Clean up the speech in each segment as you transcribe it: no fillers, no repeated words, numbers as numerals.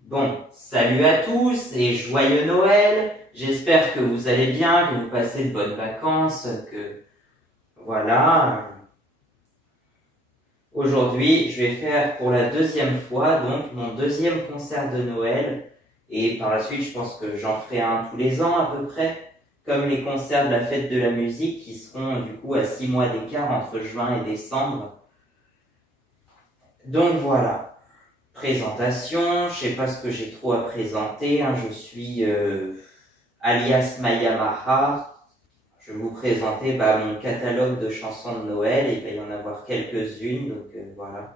Bon, salut à tous et joyeux Noël. J'espère que vous allez bien, que vous passez de bonnes vacances, que voilà. Aujourd'hui, je vais faire pour la deuxième fois donc mon deuxième concert de Noël et par la suite, je pense que j'en ferai un tous les ans à peu près, comme les concerts de la fête de la musique qui seront du coup à 6 mois d'écart entre juin et décembre. Donc voilà. Présentation, je sais pas ce que j'ai trop à présenter, hein. Je suis alias Mayamaha. Je vais vous présenter mon catalogue de chansons de Noël, il va y en avoir quelques-unes, donc voilà.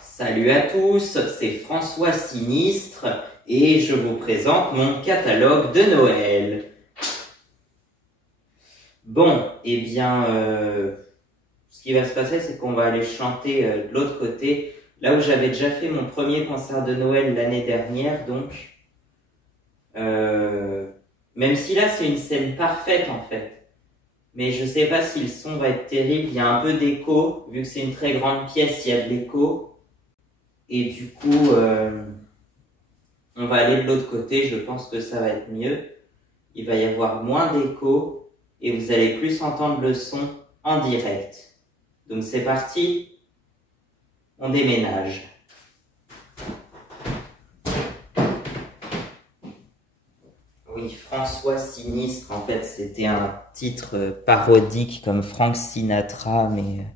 Salut à tous, c'est François Sinistre et je vous présente mon catalogue de Noël. Bon, eh bien, ce qui va se passer, c'est qu'on va aller chanter de l'autre côté, là où j'avais déjà fait mon premier concert de Noël l'année dernière, donc. Même si là, c'est une scène parfaite en fait. Mais je sais pas si le son va être terrible, il y a un peu d'écho, vu que c'est une très grande pièce, il y a de l'écho. Et du coup, on va aller de l'autre côté, je pense que ça va être mieux. Il va y avoir moins d'écho et vous allez plus entendre le son en direct. Donc c'est parti, on déménage. Oui, François Sinistre, en fait, c'était un titre parodique comme Frank Sinatra, mais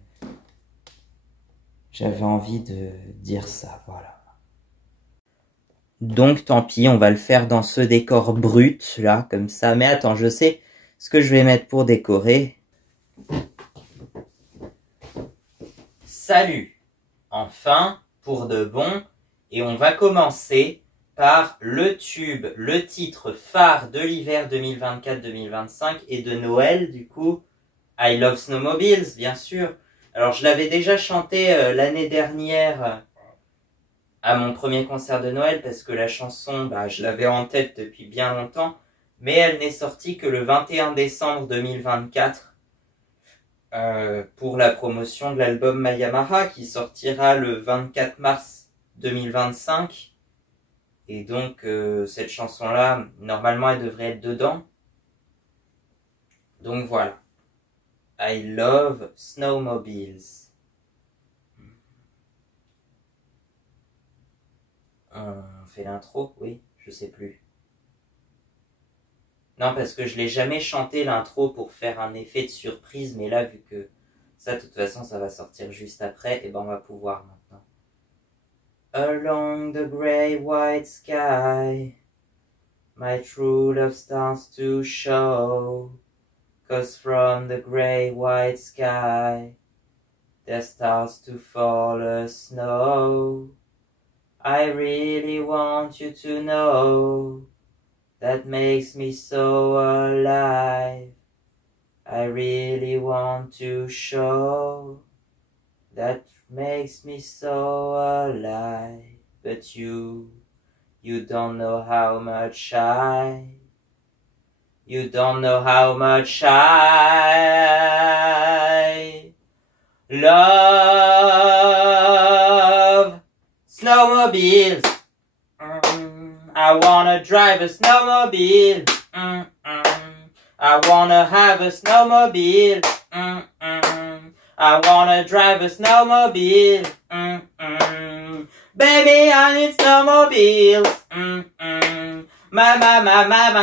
j'avais envie de dire ça, voilà. Donc tant pis, on va le faire dans ce décor brut, là, comme ça. Mais attends, je sais ce que je vais mettre pour décorer. Salut! Enfin, pour de bon, et on va commencer par le tube, le titre phare de l'hiver 2024-2025 et de Noël, du coup, I Love Snowmobiles, bien sûr. Alors, je l'avais déjà chanté l'année dernière à mon premier concert de Noël parce que la chanson, je l'avais en tête depuis bien longtemps, mais elle n'est sortie que le 21 décembre 2024 pour la promotion de l'album Mayamaha qui sortira le 24 mars 2025. Et donc, cette chanson-là, normalement, elle devrait être dedans. Donc voilà. I Love Snowmobiles. On fait l'intro? Oui, je sais plus. Non, parce que je l'ai jamais chanté l'intro pour faire un effet de surprise, mais là, vu que ça, de toute façon, ça va sortir juste après, et ben on va pouvoir maintenant. Along the grey white sky, my true love starts to show, 'cause from the grey white sky, there starts to fall a snow. I really want you to know, that makes me so alive. I really want to show, that makes me so alive. But you don't know how much you don't know how much I love snowmobiles. I wanna drive a snowmobile. I wanna have a snowmobile. I wanna drive a snowmobile. Baby, I need snowmobiles. My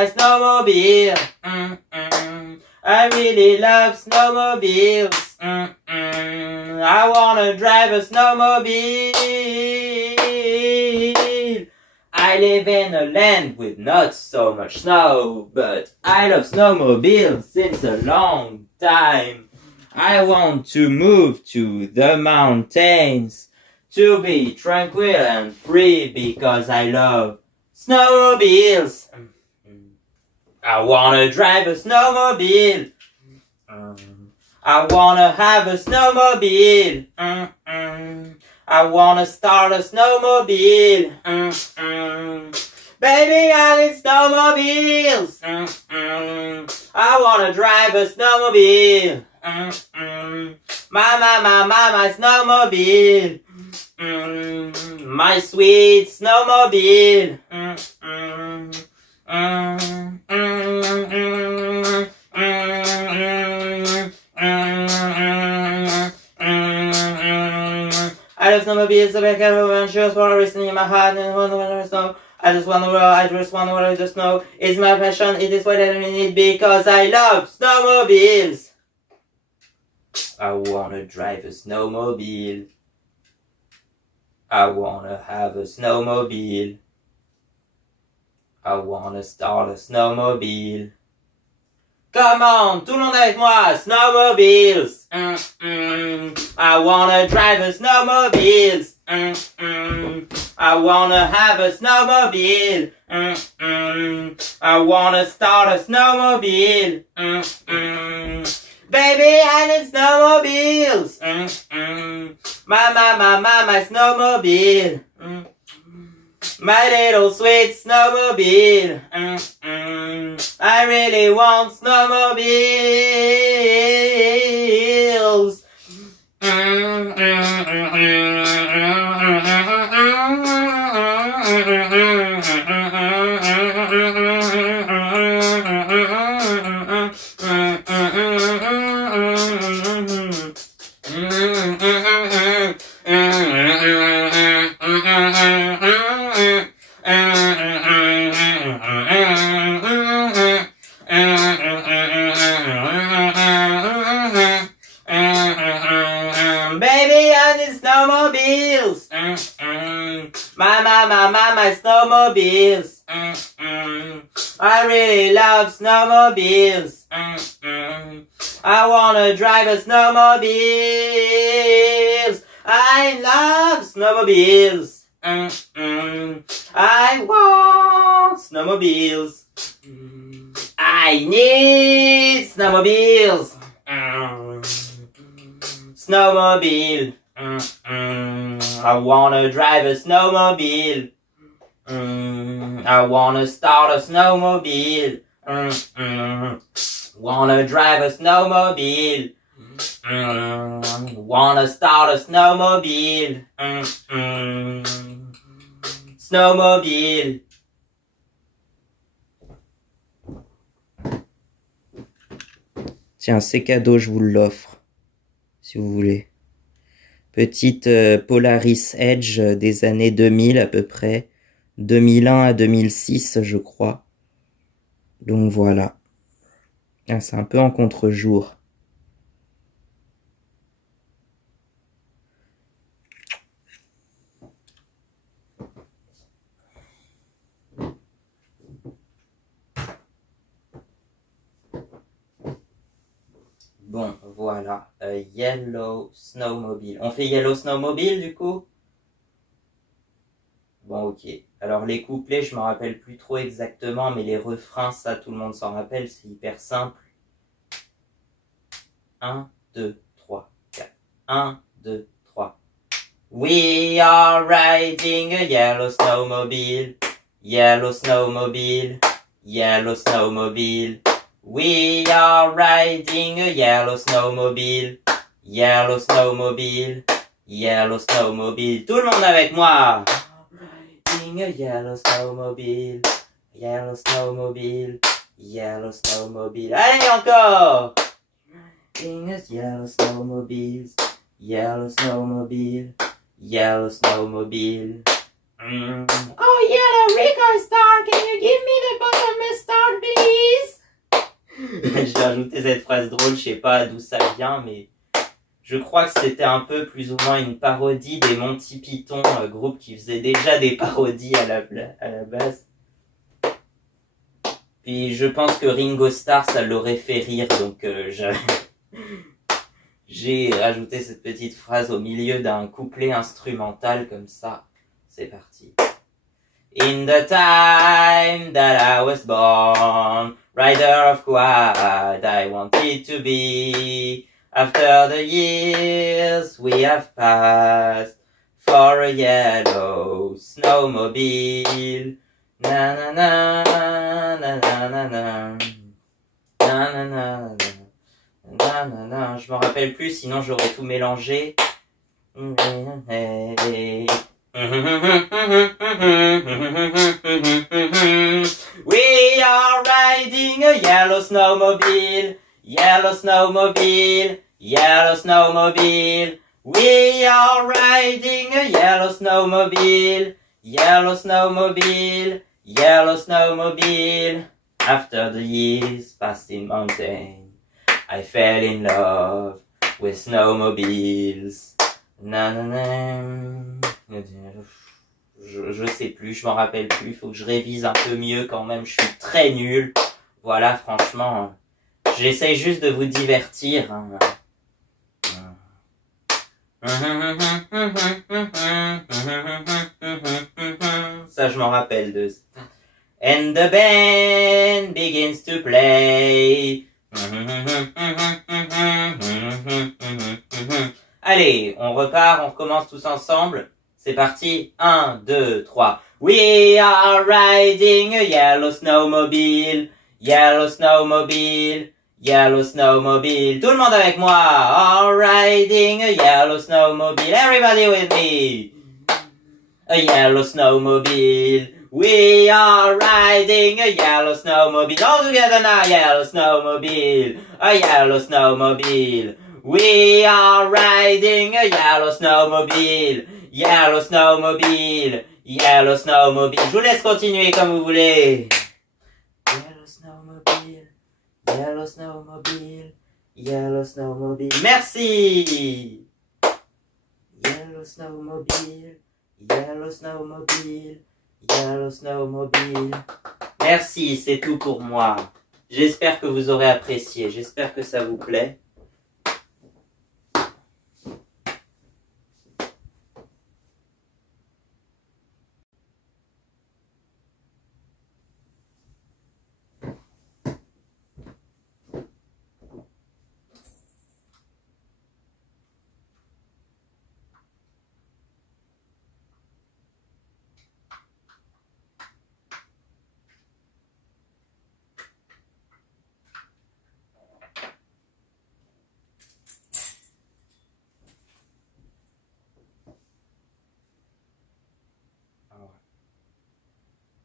snowmobile. I really love snowmobiles. I wanna drive a snowmobile. I live in a land with not so much snow, but I love snowmobiles since a long time. I want to move to the mountains to be tranquil and free because I love snowmobiles. I wanna drive a snowmobile. I wanna have a snowmobile. I wanna start a snowmobile. Baby, I need snowmobiles. I wanna drive a snowmobile. My snowmobile. My sweet snowmobile. I love snowmobiles, so I can adventures for racing in my heart and wonder snow. I just wanna wear the snow. It's my passion, it is what I need because I love snowmobiles. I wanna drive a snowmobile. I wanna have a snowmobile. I wanna start a snowmobile. Come on, tout le monde avec moi, snowmobiles. I wanna drive a snowmobiles. I wanna have a snowmobile. I wanna start a snowmobile. Baby, I need snowmobiles. My snowmobile. My little sweet snowmobile. I really want snowmobiles. Baby, I need snowmobiles. My snowmobiles. I really love snowmobiles. I wanna drive a snowmobiles. I love snowmobiles. I want snowmobiles. I need snowmobiles. Snowmobile. I wanna drive a snowmobile. I wanna start a snowmobile. Wanna drive a snowmobile. Wanna start a snowmobile. Snowmobile. Tiens, c'est cadeau, je vous l'offre, si vous voulez. Petite Polaris Edge des années 2000 à peu près. 2001 à 2006, je crois. Donc voilà. Ah, c'est un peu en contre-jour. Bon, voilà. Yellow Snowmobile. On fait Yellow Snowmobile, du coup? Bon, ok. Alors, les couplets, je me rappelle plus trop exactement, mais les refrains, ça, tout le monde s'en rappelle. C'est hyper simple. 1, 2, 3, 4. 1, 2, 3. We are riding a yellow snowmobile. Yellow snowmobile. Yellow snowmobile. We are riding a yellow snowmobile. Yellow snowmobile. Yellow snowmobile. Tout le monde avec moi. Riding a yellow snowmobile. Yellow snowmobile. Yellow snowmobile. Allez encore. Riding a yellow snowmobile. Yellow snowmobile. Yellow snowmobile. Oh, Yellow Rico Star, can you give me the bottom star, please? J'ai ajouté cette phrase drôle, je sais pas d'où ça vient, mais Je crois que c'était un peu plus ou moins une parodie des Monty Python, groupe qui faisait déjà des parodies à la base. Puis je pense que Ringo Starr, ça l'aurait fait rire, donc j'ai rajouté cette petite phrase au milieu d'un couplet instrumental comme ça. C'est parti. In the time that I was born, rider of quad I wanted to be. After the years we have passed, for a yellow snowmobile. Na na na na na na na na na na na na na. Je m'en rappelle plus, sinon j'aurais tout mélangé. We are riding a yellow snowmobile, yellow snowmobile, yellow snowmobile. We are riding a yellow snowmobile, yellow snowmobile, yellow snowmobile. After the years passed in mountain, I fell in love with snowmobiles. Na na na. Je sais plus, je m'en rappelle plus. Faut que je révise un peu mieux quand même. Je suis très nul. Voilà, franchement, j'essaye juste de vous divertir. Ça, je m'en rappelle de. And the band begins to play. Allez, on repart, on recommence tous ensemble. C'est parti. 1, 2, 3. We are riding a yellow snowmobile, yellow snowmobile, yellow snowmobile. Tout le monde avec moi. Are riding a yellow snowmobile. Everybody with me. A yellow snowmobile. We are riding a yellow snowmobile. All together now. Yellow snowmobile. A yellow snowmobile. We are riding a yellow snowmobile. Yellow snowmobile. Yellow snowmobile. Je vous laisse continuer comme vous voulez. Yellow snowmobile. Yellow snowmobile. Yellow snowmobile. Merci. Yellow snowmobile. Yellow snowmobile. Yellow snowmobile. Merci, c'est tout pour moi. J'espère que vous aurez apprécié. J'espère que ça vous plaît.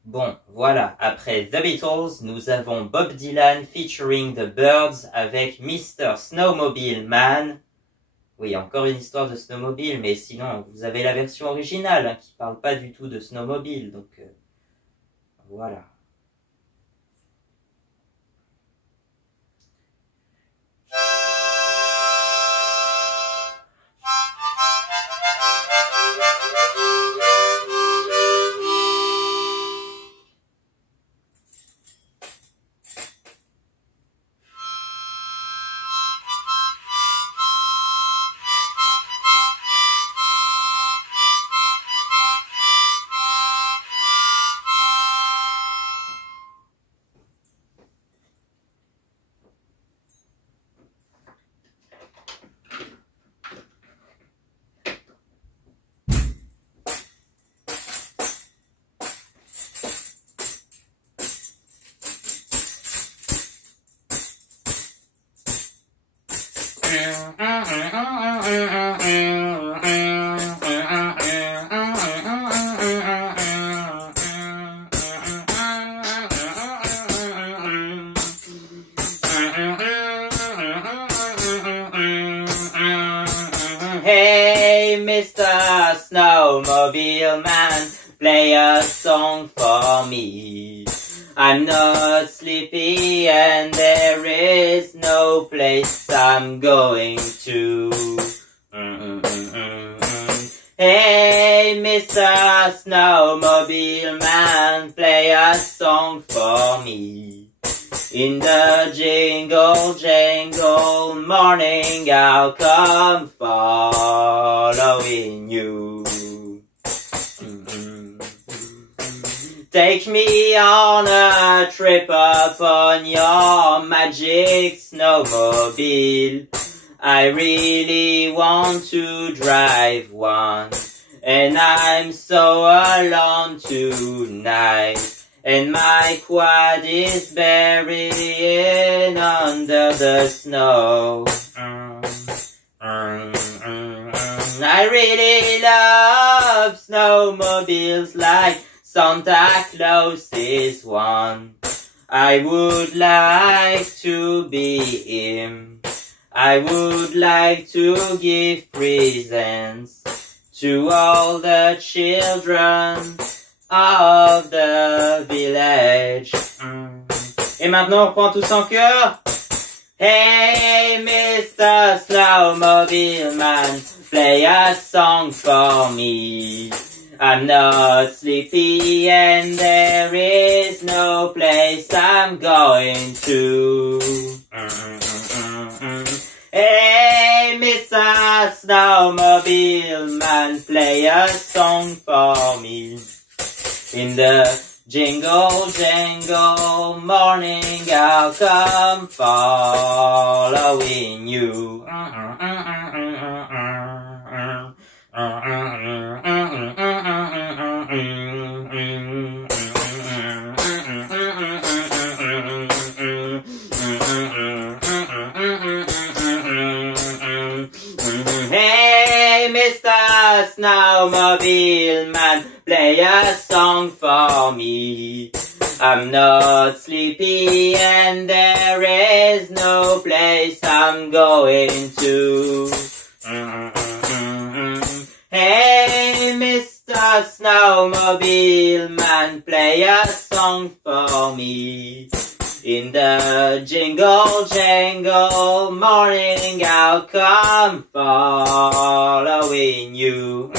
Bon, voilà, après The Beatles, nous avons Bob Dylan featuring The Byrds avec Mr. Snowmobile Man. Oui, encore une histoire de snowmobile, mais sinon, vous avez la version originale, hein, qui parle pas du tout de snowmobile, donc voilà. Hey, Mr. Snowmobile Man, play a song for me. I'm not sleepy and there is no place I'm going to. Hey, Mr. Snowmobile Man, play a song for me. In the jingle, jangle morning, I'll come following you. Take me on a trip upon your magic snowmobile. I really want to drive one, and I'm so alone tonight. And my quad is burying under the snow. I really love snowmobiles like Santa Claus is one. I would like to be him. I would like to give presents to all the children of the village. Et maintenant, on prend tous en chœur. Hey, Mr. Snowmobile Man, play a song for me. I'm not sleepy and there is no place I'm going to. Hey, Mr. Snowmobile Man, play a song for me. In the jingle, jangle morning, I'll come following you. Hey, Mr. Snowmobile Man, play a song for me. I'm not sleepy and there is no place I'm going to. Hey, Mr. Snowmobile Man, play a song for me. In the jingle, jangle morning, I'll come following you.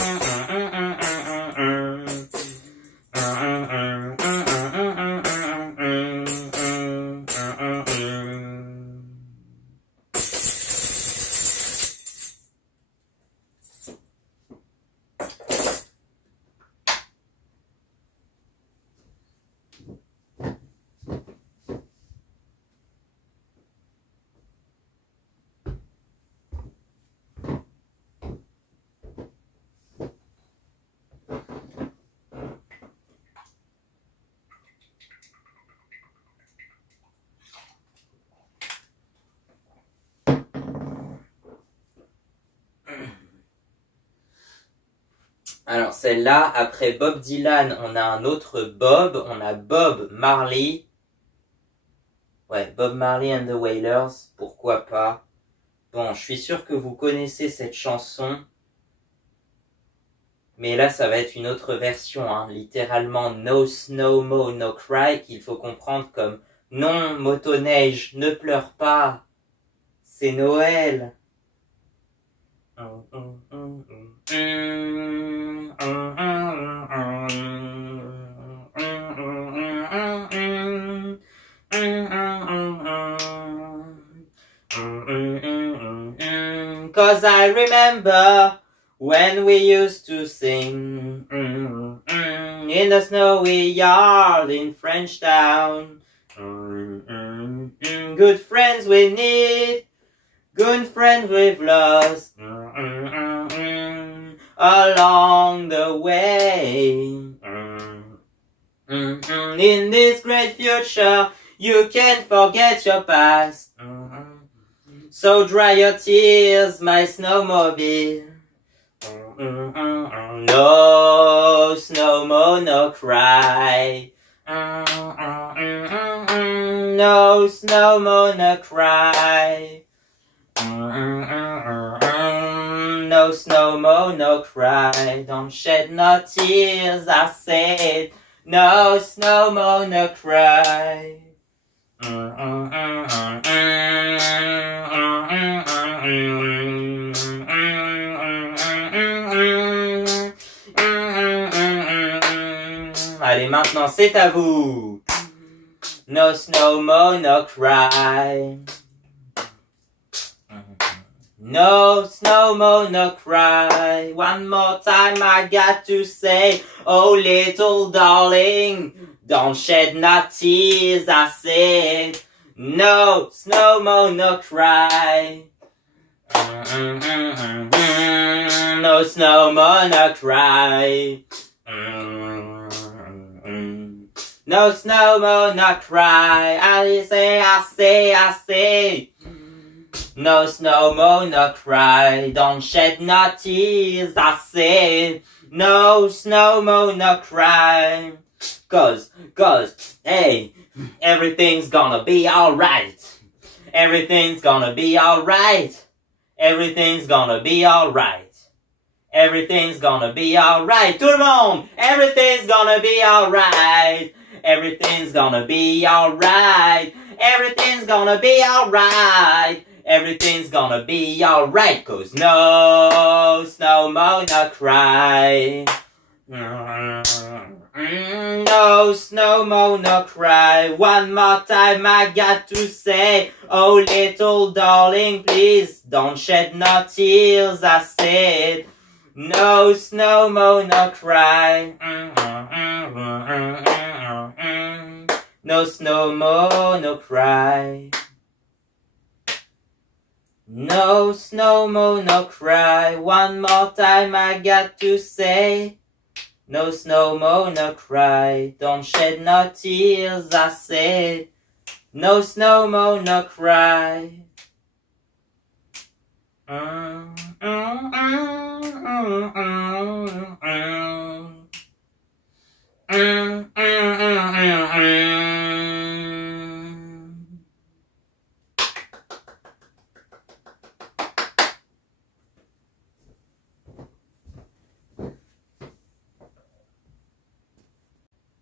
Alors celle-là, après Bob Dylan, on a un autre Bob, on a Bob Marley. Ouais, Bob Marley and the Wailers, pourquoi pas. Bon, je suis sûr que vous connaissez cette chanson. Mais là, ça va être une autre version, hein. Littéralement, No Snow Mo No Cry, qu'il faut comprendre comme non, motoneige, ne pleure pas, c'est Noël. Cause I remember when we used to sing in the snowy yard in Frenchtown. Good friends we need, good friends we've lost along the way. In this great future, you can't forget your past. So dry your tears, my snowmobile. No snowmo, no cry. No snowmo, no cry. No snowmo, no cry. Don't shed no tears, I said. No snowmo, no cry. Allez, maintenant, c'est à vous. No snow mo, no cry. No snow mo, no cry. One more time I got to say, oh little darling, don't shed no tears, I said. No snow mo, no cry. No snow mo, no cry. No snow mo, no cry. I say. No snow mo, no cry. Don't shed no tears, I say. No snow mo, no cry. Cause, hey, everything's gonna be alright. Everything's gonna be alright. Everything's gonna be alright. Everything's gonna be alright. Tout le monde! Everything's gonna be alright. Everything's gonna be alright. Everything's gonna be alright. Everything's gonna be alright. Cause no snow mo, no cry. No snow mo, no cry. One more time I got to say, oh little darling, please don't shed no tears, I said. No snow mo, no cry. No snow mo, no cry. No snow mo, no cry. One more time I got to say, no snow mo, no cry. Don't shed no tears, I said. No snow mo, no cry.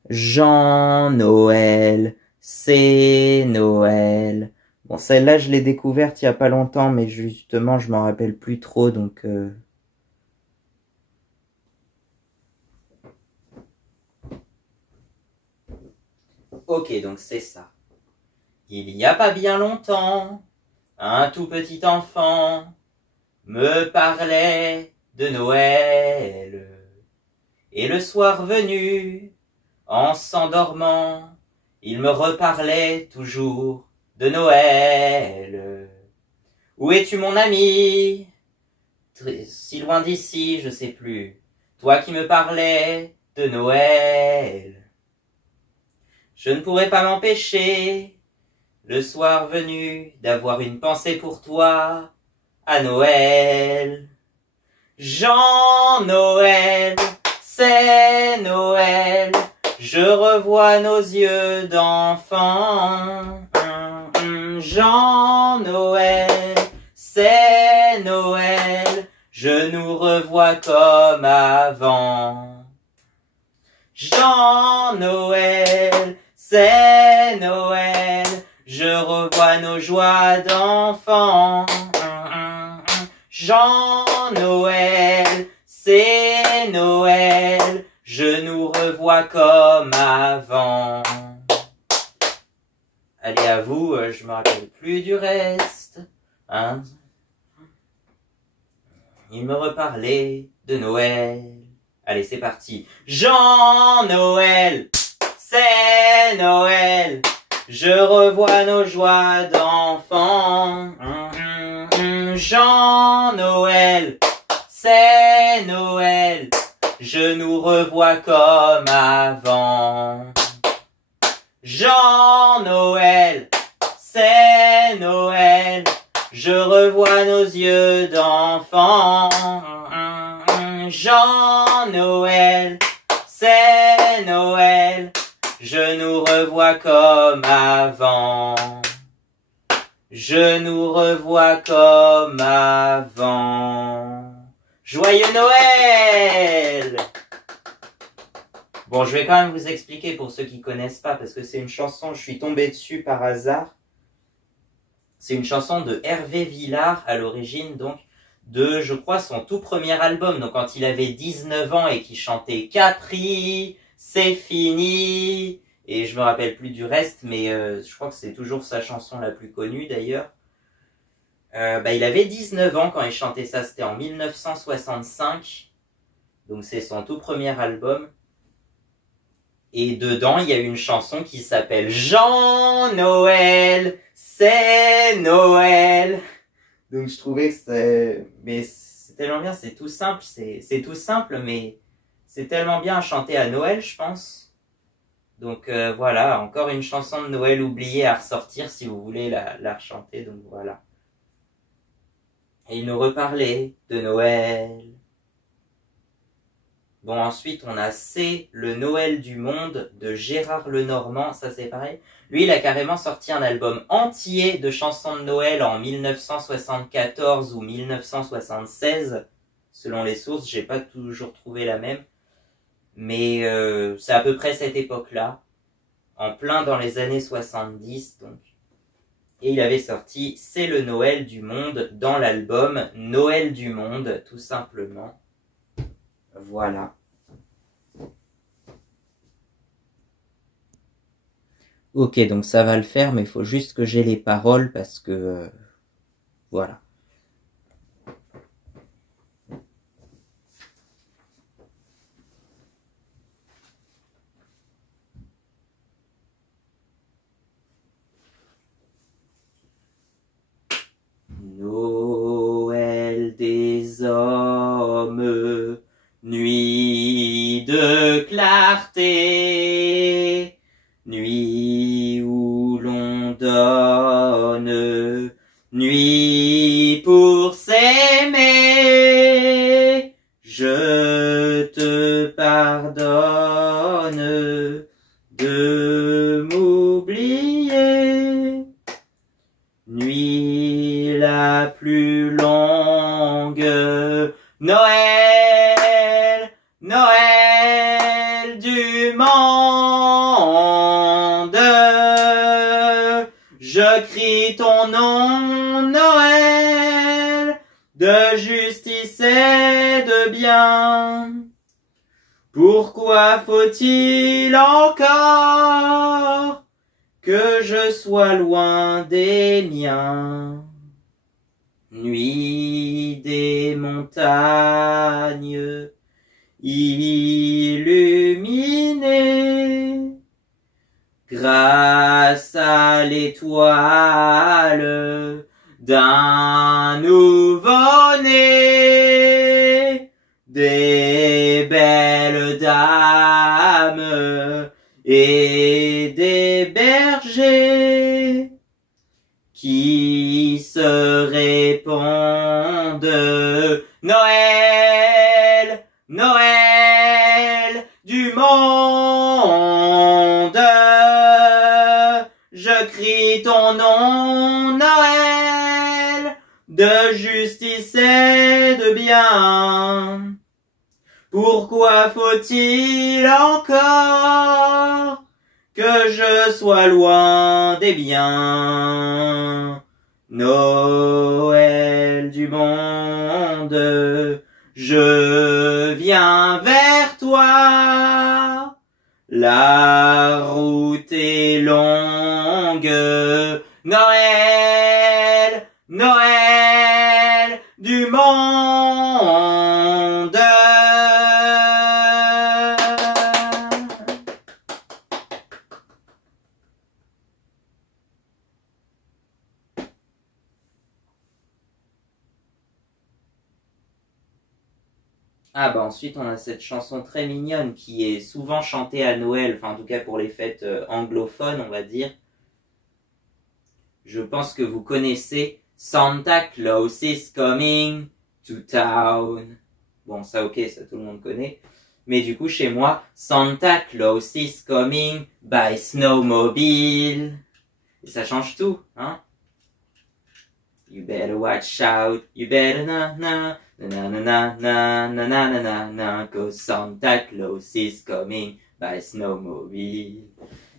Jean-Noël, c'est Noël. Bon, celle-là, je l'ai découverte il y a pas longtemps, mais justement, je m'en rappelle plus trop, donc... Ok, donc c'est ça. Il y a pas bien longtemps, un tout petit enfant me parlait de Noël. Et le soir venu, en s'endormant, il me reparlait toujours de Noël. Où es-tu mon ami? Si loin d'ici, je sais plus. Toi qui me parlais de Noël. Je ne pourrais pas m'empêcher, le soir venu, d'avoir une pensée pour toi, à Noël. Jean-Noël, c'est Noël, je revois nos yeux d'enfant. Jean-Noël, c'est Noël, je nous revois comme avant. Jean-Noël, c'est Noël, je revois nos joies d'enfant. Jean-Noël, c'est Noël, je nous revois comme avant. Allez, à vous, je me rappelle plus du reste. Hein? Il me reparlait de Noël. Allez, c'est parti. Jean-Noël, c'est Noël, je revois nos joies d'enfant. Jean-Noël, c'est Noël, je nous revois comme avant. Jean-Noël, c'est Noël, je revois nos yeux d'enfant. Jean-Noël, c'est Noël, je nous revois comme avant. Je nous revois comme avant. Joyeux Noël! Bon, je vais quand même vous expliquer pour ceux qui connaissent pas, parce que c'est une chanson, je suis tombé dessus par hasard. C'est une chanson de Hervé Villard, à l'origine, donc, de, je crois, son tout premier album. Donc, quand il avait 19 ans et qu'il chantait Capri, c'est fini. Et je me rappelle plus du reste, mais je crois que c'est toujours sa chanson la plus connue d'ailleurs. Il avait 19 ans quand il chantait ça, c'était en 1965. Donc c'est son tout premier album. Et dedans, il y a une chanson qui s'appelle Jean-Noël, c'est Noël. Donc je trouvais que c'est tellement bien, c'est tout simple, c'est tout simple, mais c'est tellement bien à chanter à Noël, je pense. Donc voilà, encore une chanson de Noël oubliée à ressortir si vous voulez la rechanter, donc voilà. Et il nous reparlait de Noël. Bon, ensuite, on a C'est le Noël du monde de Gérard Lenormand, ça c'est pareil. Lui, il a carrément sorti un album entier de chansons de Noël en 1974 ou 1976. Selon les sources, j'ai pas toujours trouvé la même. Mais c'est à peu près cette époque-là, en plein dans les années 70, donc. Et il avait sorti C'est le Noël du monde dans l'album Noël du monde, tout simplement. Voilà. Ok, donc ça va le faire, mais il faut juste que j'ai les paroles parce que... voilà. Noël des hommes, nuit de clarté, nuit où l'on donne, nuit pour s'aimer, je te pardonne de m'oublier. Nuit la plus longue, Noël, Noël du monde. Je crie ton nom, Noël, de justice et de bien. Pourquoi faut-il encore que je sois loin des miens? Nuit des montagnes illuminées, grâce à l'étoile d'un nouveau-né, des belles dames et des bergers qui se répondent Noël, Noël du monde. Je crie ton nom, Noël, de justice et de bien. Pourquoi faut-il encore que je sois loin des biens? Noël du monde, je viens vers toi. La route est longue. Noël, Noël du monde. Ah bah ensuite on a cette chanson très mignonne qui est souvent chantée à Noël, enfin en tout cas pour les fêtes anglophones on va dire. Je pense que vous connaissez Santa Claus is coming to town. Bon ça ok, ça tout le monde connaît. Mais du coup chez moi, Santa Claus is coming by snowmobile. Et ça change tout, hein. You better watch out, you better na na na na na na na na na na na, 'cause Santa Claus is coming by snowmobile.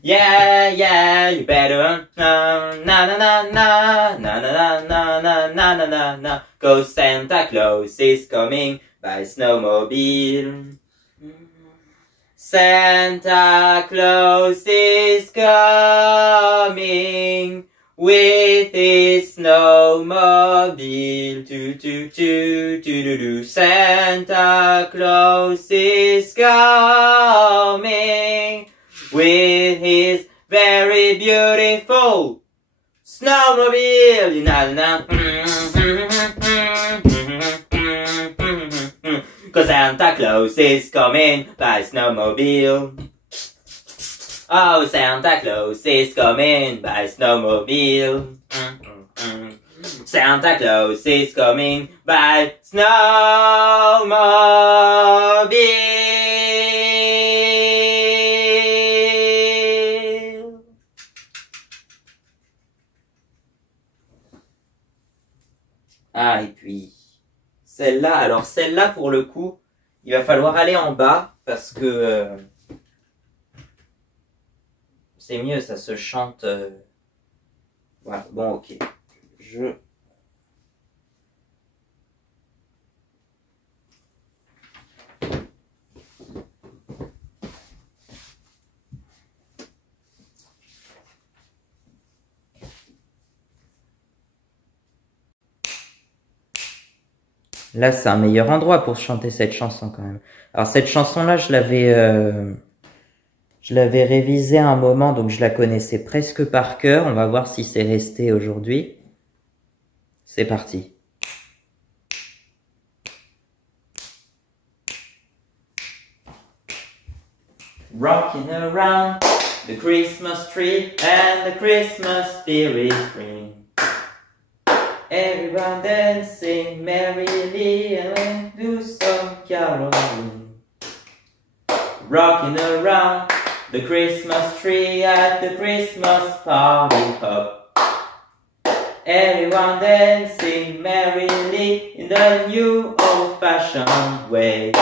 Yeah, yeah, you better na na na na na na na na na na na na na, 'cause Santa Claus is coming by snowmobile. Santa Claus is coming with his snowmobile. Toot toot toot toot toot. Santa Claus is coming with his very beautiful snowmobile. Na na. 'Cause Santa Claus is coming by snowmobile. Oh, Santa Claus is coming by snowmobile. Santa Claus is coming by snowmobile. Ah, et puis celle-là, alors celle-là pour le coup, il va falloir aller en bas parce que c'est mieux, ça se chante. Voilà, bon ok. Là, c'est un meilleur endroit pour chanter cette chanson quand même. Alors cette chanson-là, je l'avais révisée à un moment, donc je la connaissais presque par cœur. On va voir si c'est resté aujourd'hui. C'est parti. Rocking around the Christmas tree and the Christmas spirit ring. Everyone dancing merrily and do some caroling. Rocking around the Christmas tree at the Christmas party hop. Everyone dancing merrily in the new old-fashioned way.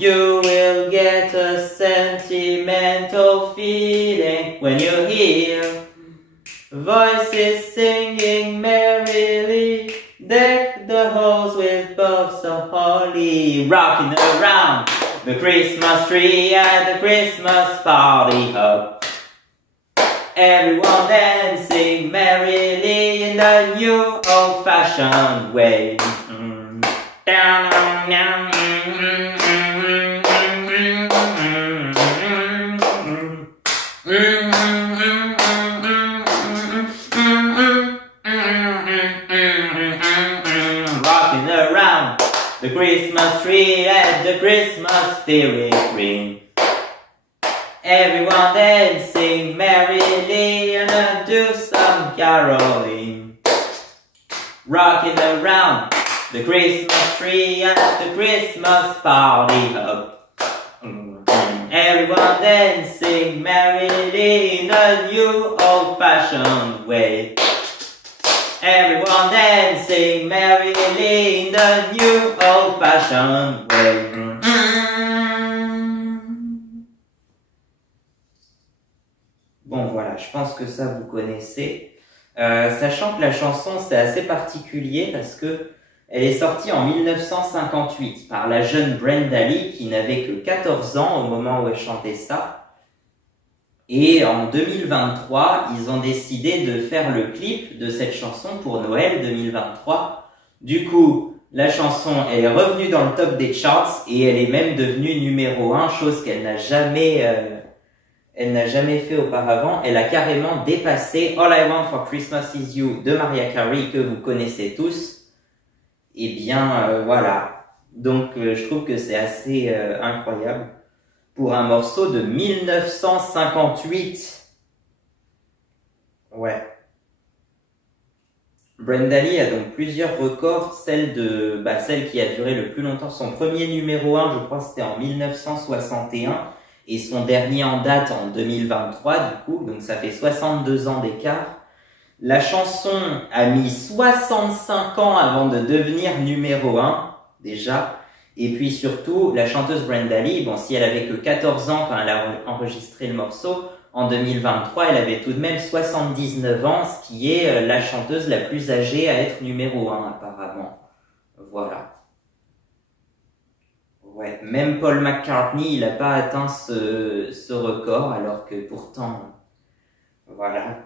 You will get a sentimental feeling when you hear voices singing merrily, deck the halls with boughs of holly, rocking around the Christmas tree at the Christmas party hop. Everyone dancing merrily in the new old-fashioned way. The Christmas tree and the Christmas spirit ring. Everyone dancing merrily and do some caroling. Rocking around the Christmas tree at the Christmas party hop. Everyone dancing merrily in a new old-fashioned way. Everyone dancing merrily in the new old-fashioned way. Bon voilà, je pense que ça vous connaissez. Sachant que la chanson c'est assez particulier parce que elle est sortie en 1958 par la jeune Brenda Lee qui n'avait que 14 ans au moment où elle chantait ça. Et en 2023, ils ont décidé de faire le clip de cette chanson pour Noël 2023. Du coup, la chanson, elle est revenue dans le top des charts et elle est même devenue numéro 1, chose qu'elle n'a jamais fait auparavant. Elle a carrément dépassé All I Want for Christmas Is You de Mariah Carey que vous connaissez tous. Et bien, voilà. Donc, je trouve que c'est assez incroyable. Pour un morceau de 1958. Ouais. Brenda Lee a donc plusieurs records. Celle qui a duré le plus longtemps. Son premier numéro 1, je crois, c'était en 1961. Et son dernier en date en 2023, du coup. Donc ça fait 62 ans d'écart. La chanson a mis 65 ans avant de devenir numéro 1, déjà. Et puis surtout, la chanteuse Brenda Lee, bon, si elle avait que 14 ans quand elle a enregistré le morceau, en 2023, elle avait tout de même 79 ans, ce qui est la chanteuse la plus âgée à être numéro 1, apparemment. Voilà. Ouais. même Paul McCartney, il n'a pas atteint ce record, alors que pourtant, voilà.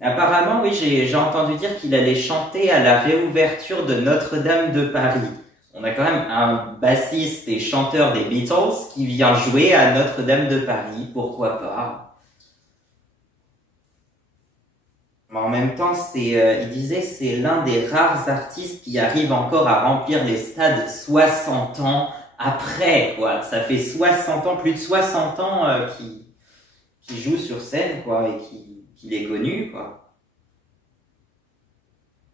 Apparemment, oui, j'ai entendu dire qu'il allait chanter à la réouverture de Notre-Dame de Paris. On a quand même un bassiste et chanteur des Beatles qui vient jouer à Notre-Dame de Paris, pourquoi pas. Mais en même temps, il disait c'est l'un des rares artistes qui arrive encore à remplir les stades 60 ans après, quoi. Ça fait 60 ans, plus de 60 ans qu'il joue sur scène, quoi, et qu'il est connu, quoi.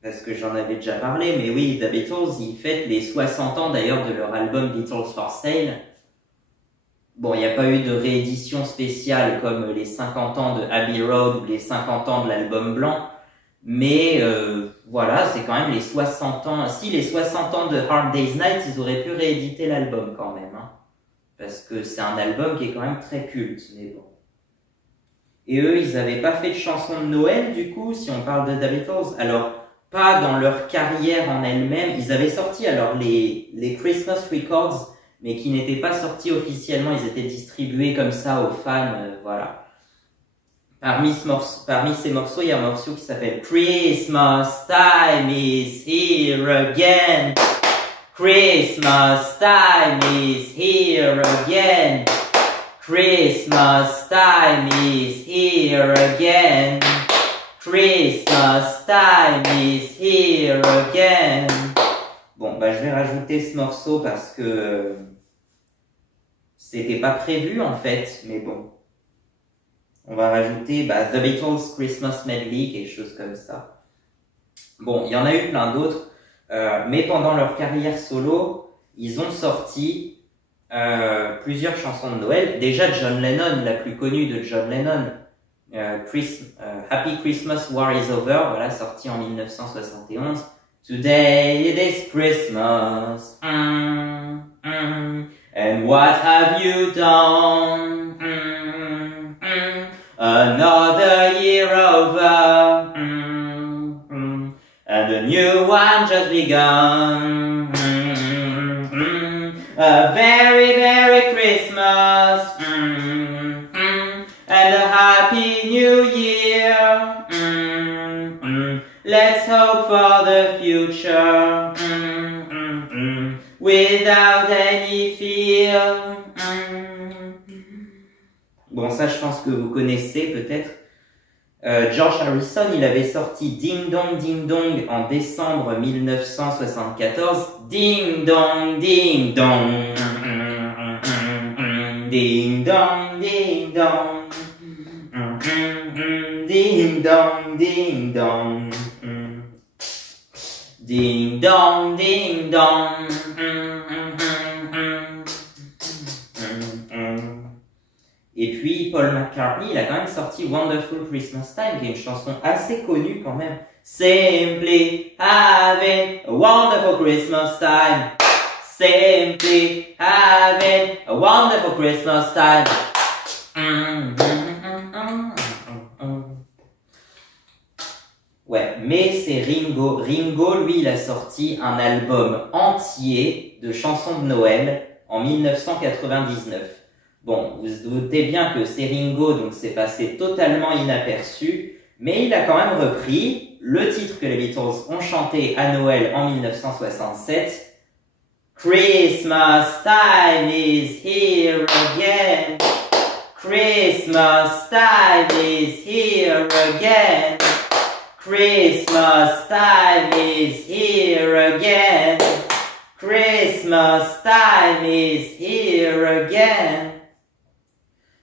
Parce que j'en avais déjà parlé, mais oui, The Beatles, ils fêtent les 60 ans d'ailleurs de leur album Beatles for Sale. Bon, il n'y a pas eu de réédition spéciale comme les 50 ans de Abbey Road ou les 50 ans de l'album blanc, mais voilà, c'est quand même les 60 ans. Si, les 60 ans de Hard Day's Night, ils auraient pu rééditer l'album quand même, hein, parce que c'est un album qui est quand même très culte, mais bon. Et eux, ils n'avaient pas fait de chanson de Noël, du coup, si on parle de The Beatles. Alors, pas dans leur carrière en elle-même. Ils avaient sorti alors les Christmas Records, mais qui n'étaient pas sortis officiellement. Ils étaient distribués comme ça aux fans, voilà. Parmi ces morceaux, il y a un morceau qui s'appelle Christmas time is here again. Christmas time is here again. Christmas time is here again. Christmas time is here again. Bon, bah je vais rajouter ce morceau parce que c'était pas prévu en fait, mais bon. On va rajouter The Beatles Christmas Medley, quelque chose comme ça. Bon, il y en a eu plein d'autres, mais pendant leur carrière solo, ils ont sorti plusieurs chansons de Noël. Déjà John Lennon, la plus connue de John Lennon, Happy Christmas War is Over, voilà, sorti en 1971. Today it is Christmas, and what have you done? Another year over, and a new one just begun. A very Merry Christmas, and a Happy New Year. Let's hope for the future, without any fear. Bon, ça, je pense que vous connaissez peut-être. George Harrison, il avait sorti Ding Dong en décembre 1974. Ding Dong, Ding Dong. Ding Dong, Ding Dong. Ding Dong, Ding Dong. Ding Dong, Ding Dong. Et puis, Paul McCartney, il a quand même sorti Wonderful Christmas Time, qui est une chanson assez connue quand même. Simply having a wonderful Christmas time. Simply having a wonderful Christmas time. Ouais, mais c'est Ringo. Ringo, lui, il a sorti un album entier de chansons de Noël en 1999. Bon, vous vous doutez bien que c'est Ringo, donc c'est passé totalement inaperçu, mais il a quand même repris le titre que les Beatles ont chanté à Noël en 1967. Christmas time is here again. Christmas time is here again. Christmas time is here again. Christmas time is here again.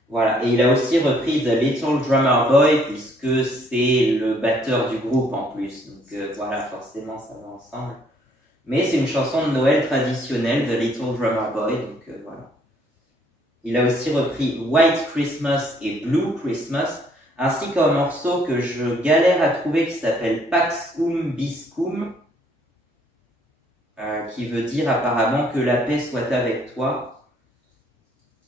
Voilà, et il a aussi repris The Little Drummer Boy, puisque c'est le batteur du groupe en plus. Donc voilà, forcément ça va ensemble. Mais c'est une chanson de Noël traditionnelle, The Little Drummer Boy, donc voilà. Il a aussi repris White Christmas et Blue Christmas, ainsi qu'un morceau que je galère à trouver qui s'appelle Pax Biscum, qui veut dire apparemment que la paix soit avec toi.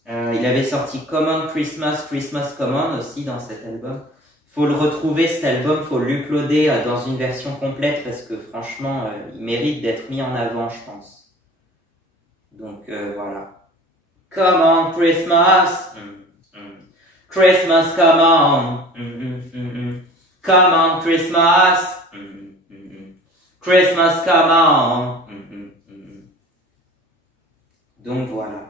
Il avait sorti Common Christmas, Christmas Common aussi dans cet album. Faut le retrouver cet album, faut l'uploader dans une version complète parce que franchement, il mérite d'être mis en avant, je pense. Donc voilà. Come on Christmas, Christmas come on, come on Christmas, Christmas come on. Donc voilà.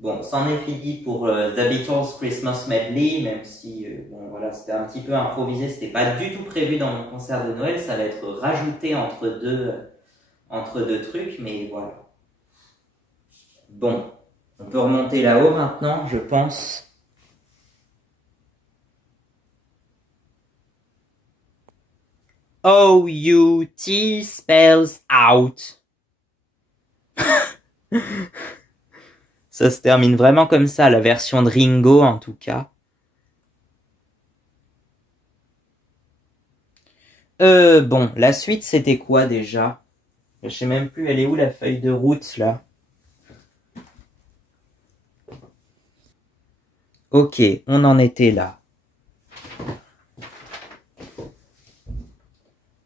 Bon, c'en est fini pour The Beatles Christmas Medley, même si bon voilà, c'était un petit peu improvisé, c'était pas du tout prévu dans mon concert de Noël, ça va être rajouté entre deux trucs, mais voilà. Bon, on peut remonter là-haut maintenant, je pense. O-U-T spells out. Ça se termine vraiment comme ça, la version de Ringo en tout cas. Bon, la suite c'était quoi déjà? Je sais même plus, elle est où la feuille de route là? Ok, on en était là.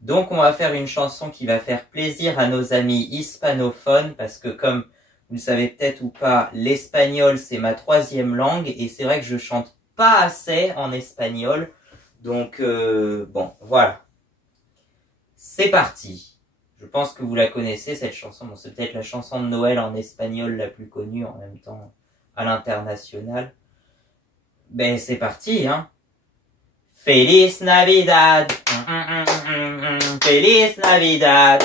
Donc on va faire une chanson qui va faire plaisir à nos amis hispanophones parce que comme vous le savez peut-être ou pas, l'espagnol c'est ma 3e langue et c'est vrai que je chante pas assez en espagnol. Donc bon, voilà. C'est parti. Je pense que vous la connaissez cette chanson. Bon, c'est peut-être la chanson de Noël en espagnol la plus connue en même temps à l'international. Ben c'est parti, hein. Feliz Navidad. Feliz Navidad.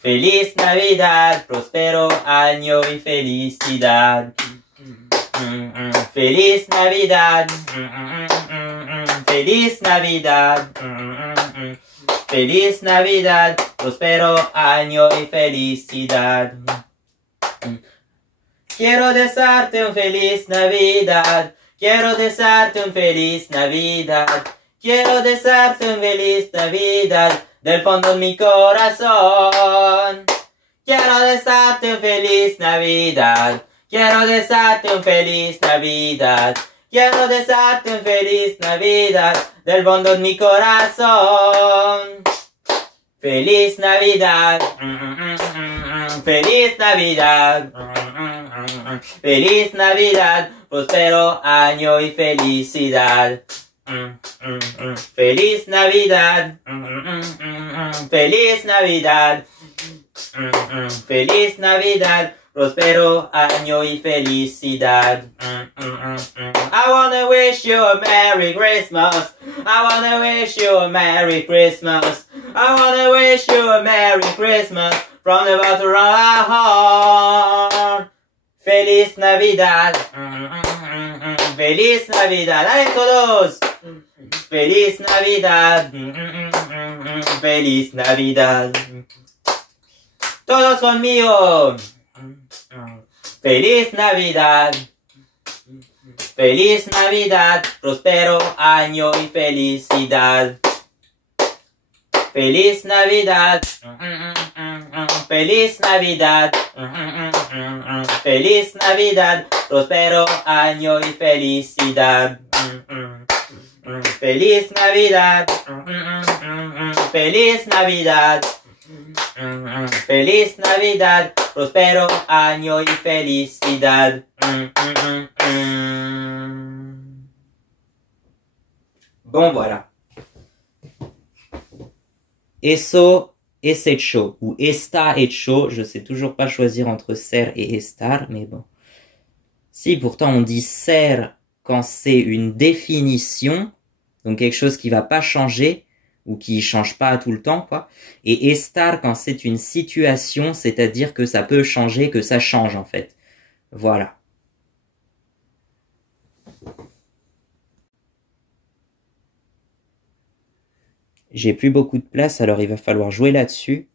Feliz Navidad. Prospero año y felicidad. Feliz Navidad. Feliz Navidad. Feliz Navidad. Prospero año y felicidad. Quiero desearte un feliz Navidad. Quiero desearte un feliz Navidad. Quiero desearte un feliz Navidad del fondo de mi corazón. Quiero desearte un feliz Navidad. Quiero desearte un feliz Navidad. Quiero desearte un feliz Navidad del fondo de mi corazón. Feliz Navidad. Feliz Navidad. Feliz Navidad. Prospero año y felicidad. Feliz Navidad. Feliz Navidad. Feliz Navidad. Prospero año y felicidad. I wanna wish you a Merry Christmas. I wanna wish you a Merry Christmas. I wanna wish you a Merry Christmas from the bottom of our heart. Feliz Navidad. Feliz Navidad. Allez todos. Feliz Navidad. Feliz Navidad. Todos conmigo. Feliz Navidad. Feliz Navidad. Prospero año y felicidad. Feliz Navidad. Feliz Navidad. Feliz Navidad. Prospero año y felicidad. Feliz Navidad. Feliz Navidad. Feliz Navidad. Prospero año y felicidad. Bon, voilà. Eso es hecho, ou está hecho, je sais toujours pas choisir entre ser et estar, mais bon. Si, pourtant on dit ser quand c'est une définition, donc quelque chose qui va pas changer, ou qui change pas tout le temps, quoi. Et estar quand c'est une situation, c'est-à-dire que ça peut changer, que ça change en fait. Voilà. J'ai plus beaucoup de place, alors il va falloir jouer là-dessus.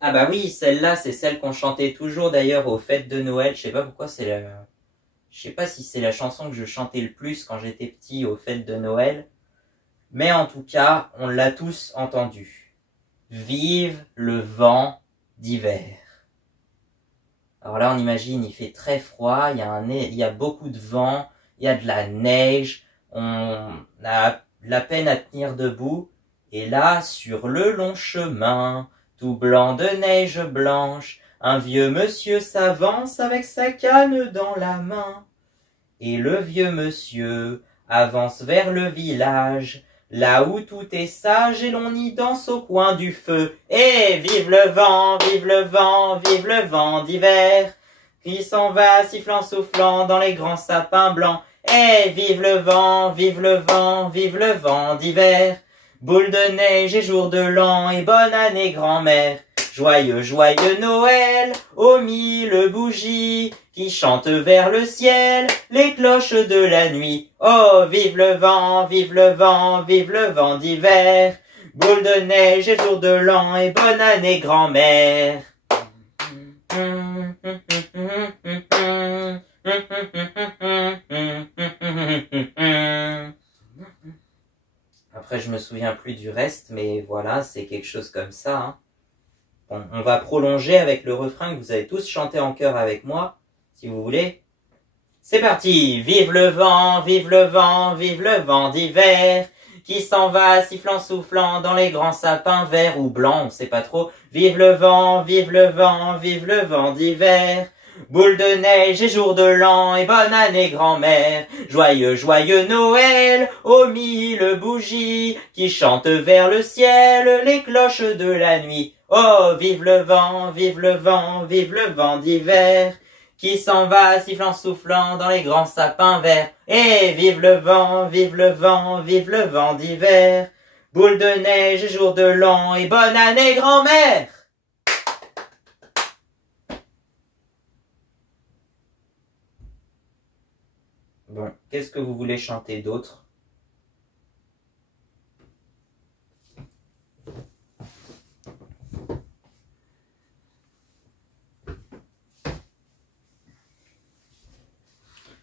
Ah bah oui, celle-là, c'est celle qu'on chantait toujours d'ailleurs aux fêtes de Noël. Je sais pas pourquoi c'est la... Je sais pas si c'est la chanson que je chantais le plus quand j'étais petit aux fêtes de Noël. Mais en tout cas, on l'a tous entendu. Vive le vent d'hiver. Alors là, on imagine, il fait très froid, il y a beaucoup de vent, il y a de la neige. On a la peine à tenir debout. Et là, sur le long chemin, tout blanc de neige blanche, un vieux monsieur s'avance avec sa canne dans la main. Et le vieux monsieur avance vers le village, là où tout est sage et l'on y danse au coin du feu. Et vive le vent, vive le vent, vive le vent d'hiver, qui s'en va sifflant soufflant dans les grands sapins blancs. Et vive le vent, vive le vent, vive le vent d'hiver, boule de neige et jour de l'an et bonne année grand-mère. Joyeux, joyeux Noël, aux mille bougies, qui chantent vers le ciel les cloches de la nuit. Oh, vive le vent, vive le vent, vive le vent d'hiver, boule de neige et jour de l'an et bonne année grand-mère. Après, je me souviens plus du reste, mais voilà, c'est quelque chose comme ça. Hein. Bon, on va prolonger avec le refrain que vous allez tous chanter en chœur avec moi, si vous voulez. C'est parti! Vive le vent, vive le vent, vive le vent d'hiver, qui s'en va sifflant soufflant dans les grands sapins verts ou blancs, on sait pas trop. Vive le vent, vive le vent, vive le vent d'hiver, boule de neige et jour de l'an et bonne année grand-mère. Joyeux, joyeux Noël, aux mille bougies, qui chantent vers le ciel les cloches de la nuit. Oh, vive le vent, vive le vent, vive le vent d'hiver, qui s'en va sifflant soufflant dans les grands sapins verts. Et vive le vent, vive le vent, vive le vent d'hiver, boule de neige et jour de l'an et bonne année grand-mère. Bon, qu'est-ce que vous voulez chanter d'autre?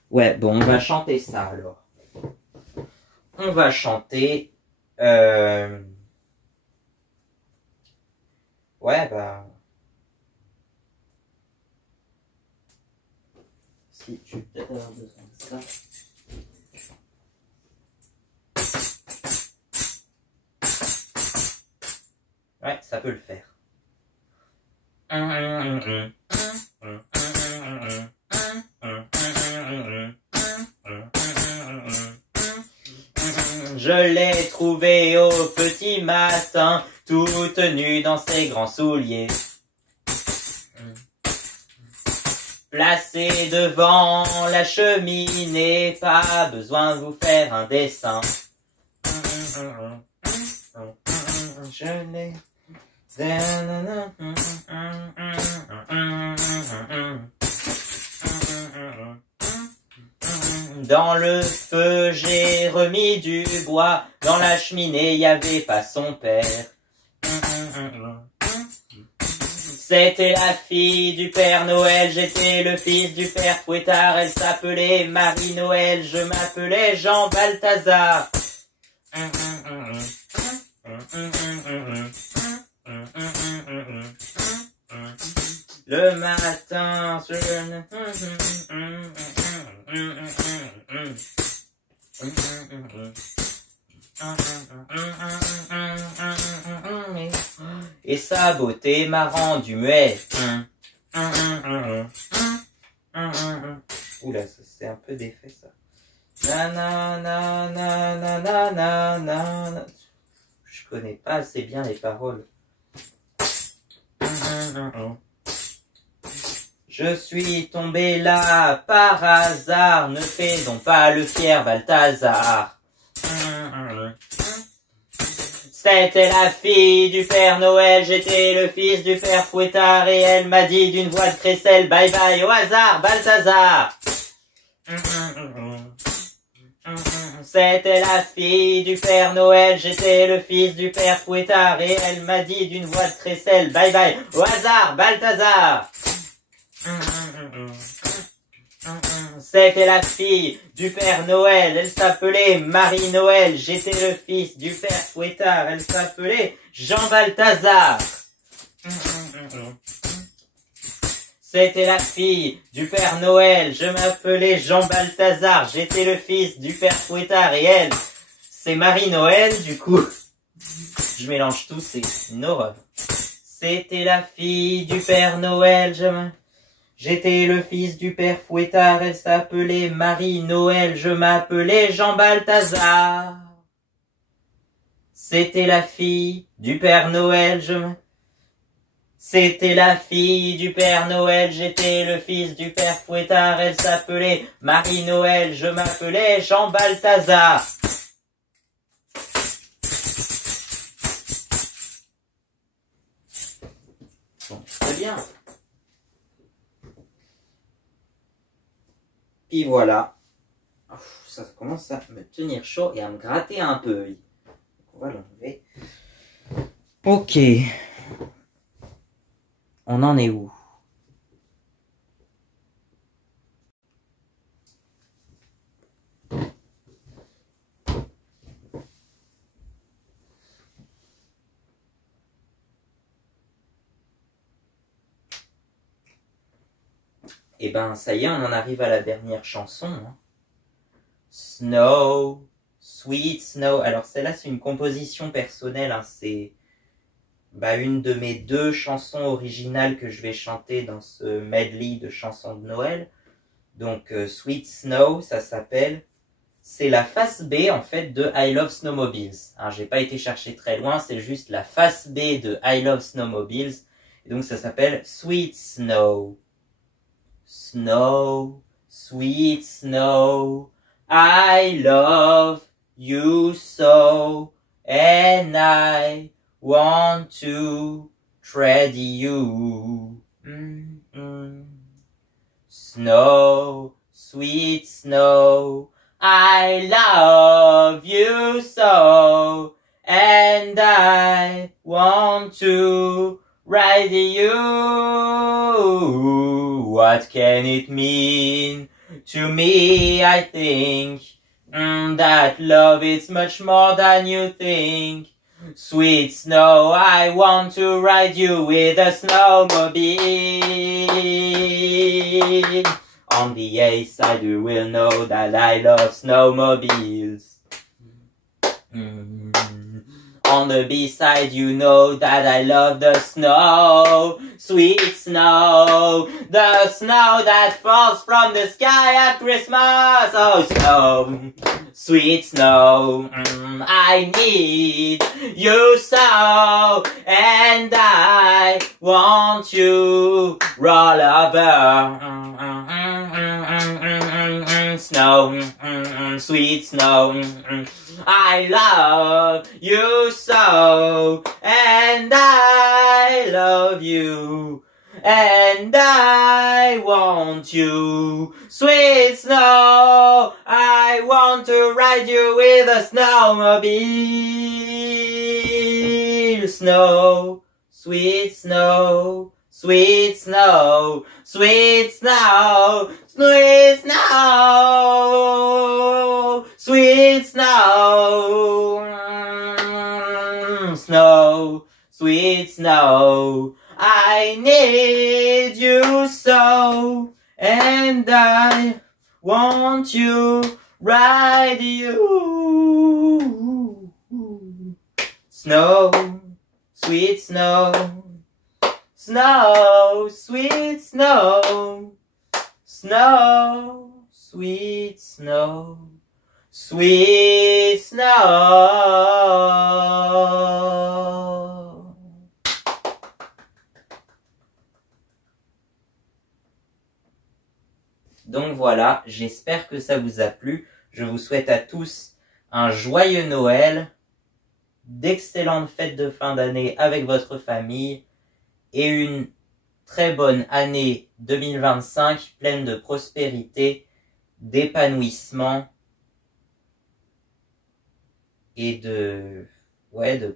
Ouais, bon, on va chanter ça alors. On va chanter... Ouais, bah... Si, je vais peut-être avoir besoin de ça. Ouais, ça peut le faire. Je l'ai trouvé au petit matin, toute nue dans ses grands souliers, placé devant la cheminée, pas besoin de vous faire un dessin. Je l'ai... Dans le feu, j'ai remis du bois. Dans la cheminée, y avait pas son père. C'était la fille du Père Noël. J'étais le fils du Père Fouettard. Elle s'appelait Marie-Noël. Je m'appelais Jean Balthazar. Le matin, et sa beauté m'a rendu muet. Oula, c'est un peu d'effet ça. Je connais pas assez bien les paroles. Je suis tombé là par hasard, ne fais donc pas le fier Balthazar. C'était la fille du Père Noël, j'étais le fils du Père Fouettard, et elle m'a dit d'une voix de crécelle, bye bye au hasard Balthazar. C'était la fille du Père Noël, j'étais le fils du Père Fouettard, et elle m'a dit d'une voix de crécelle, bye bye au hasard Balthazar. C'était la fille du Père Noël, elle s'appelait Marie-Noël, j'étais le fils du Père Fouettard, elle s'appelait Jean Balthazar. C'était la fille du Père Noël. Je m'appelais Jean Balthazar. J'étais le fils du Père Fouettard. Et elle, c'est Marie-Noël. Du coup, je mélange tout, c'est une horreur. C'était la fille du Père Noël. J'étais le fils du Père Fouettard. Elle s'appelait Marie-Noël. Je m'appelais Jean Balthazar. C'était la fille du Père Noël. C'était la fille du Père Noël, j'étais le fils du Père Fouettard, elle s'appelait Marie-Noël, je m'appelais Jean Balthazar. Bon, très bien. Puis voilà. Ça commence à me tenir chaud et à me gratter un peu. On va l'enlever. Ok. On en est où? Eh ben, ça y est, on en arrive à la dernière chanson. Hein. Snow, Sweet Snow. Alors celle-là, c'est une composition personnelle. Hein. C'est une de mes 2 chansons originales que je vais chanter dans ce medley de chansons de Noël. Donc Sweet Snow, ça s'appelle. C'est la face B en fait de I Love Snowmobiles. Hein, j'ai pas été chercher très loin, c'est juste la face B de I Love Snowmobiles. Et donc ça s'appelle Sweet Snow. Snow, sweet snow, I love you so, and I want to tread you. Snow, sweet snow, I love you so, and I want to ride you. What can it mean to me? I think that love is much more than you think. Sweet snow, I want to ride you with a snowmobile. On the A side you will know that I love snowmobiles. On the B side you know that I love the snow. Sweet snow, the snow that falls from the sky at Christmas. Oh snow, sweet snow, I need you so, and I want you roll over. Snow, sweet snow, I love you so, and I love you, and I want you. Sweet snow, I want to ride you with a snowmobile. Snow, sweet snow, sweet snow, sweet snow, sweet snow, sweet snow, snow, sweet snow, I need you so, and I want you, ride you. Snow, sweet snow, snow, sweet snow, snow, sweet snow, sweet snow. Donc voilà, j'espère que ça vous a plu. Je vous souhaite à tous un joyeux Noël, d'excellentes fêtes de fin d'année avec votre famille et une très bonne année 2025 pleine de prospérité, d'épanouissement et de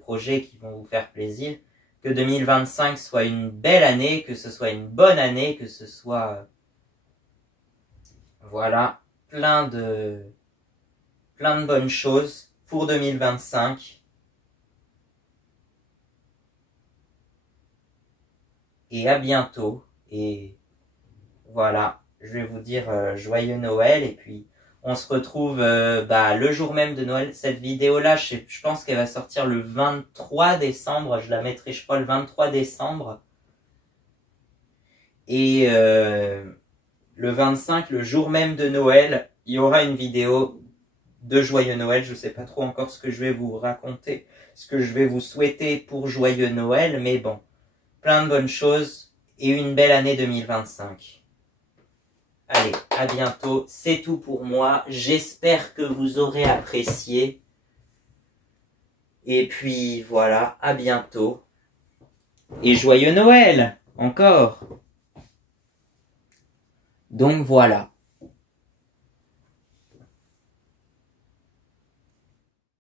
projets qui vont vous faire plaisir. Que 2025 soit une belle année, que ce soit une bonne année, que ce soit plein de bonnes choses pour 2025. Et à bientôt. Et voilà, je vais vous dire joyeux Noël et puis on se retrouve le jour même de Noël. Cette vidéo-là, je pense qu'elle va sortir le 23 décembre. Je la mettrai, je crois, le 23 décembre. Et le 25, le jour même de Noël, il y aura une vidéo de joyeux Noël. Je ne sais pas trop encore ce que je vais vous raconter, ce que je vais vous souhaiter pour joyeux Noël, mais bon, plein de bonnes choses et une belle année 2025. Allez, à bientôt, c'est tout pour moi. J'espère que vous aurez apprécié. Et puis voilà, à bientôt. Et joyeux Noël, encore. Donc voilà.